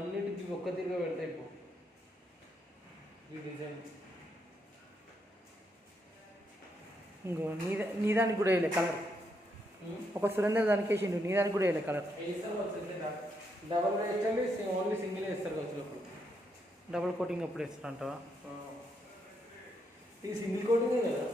అన్నిటికీ ఒక్క తిరిగా పెడతాయి ఇప్పుడు ఈ డిజైన్. ఇంకో నీ దానికి కూడా వేయలే కలర్. ఒక సురేందర్ దానికి వేసిండు, నీ దానికి కూడా వేయలే కలర్. డబల్ వేస్తే ఓన్లీ సింగిల్ వేస్తారు వచ్చినప్పుడు. డబుల్ కోటింగ్ ఎప్పుడు వేస్తారంటావా? ఈ సింగిల్ కోటింగే కదా.